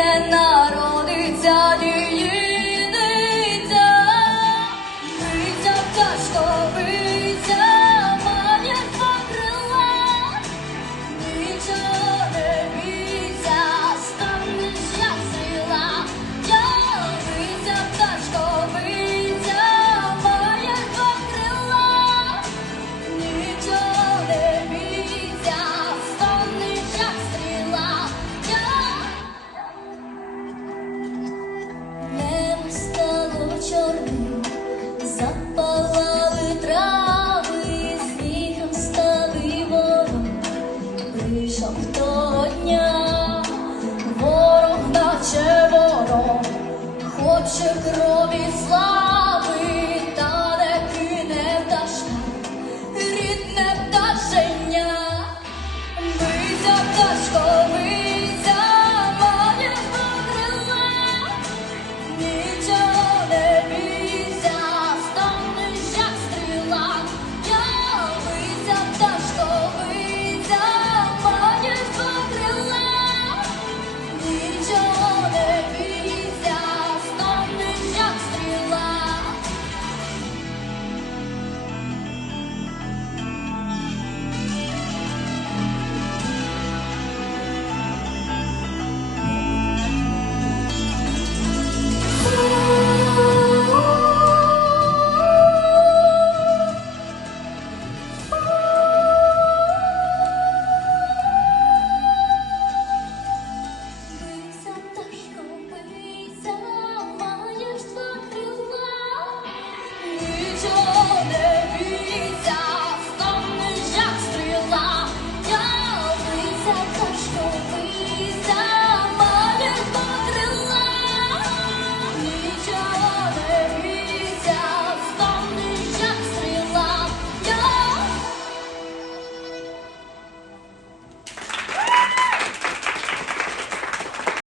天哪。Запалали трави, снігом стали ворог. Прийшов того дня, ворог наче ворог, хоче кров.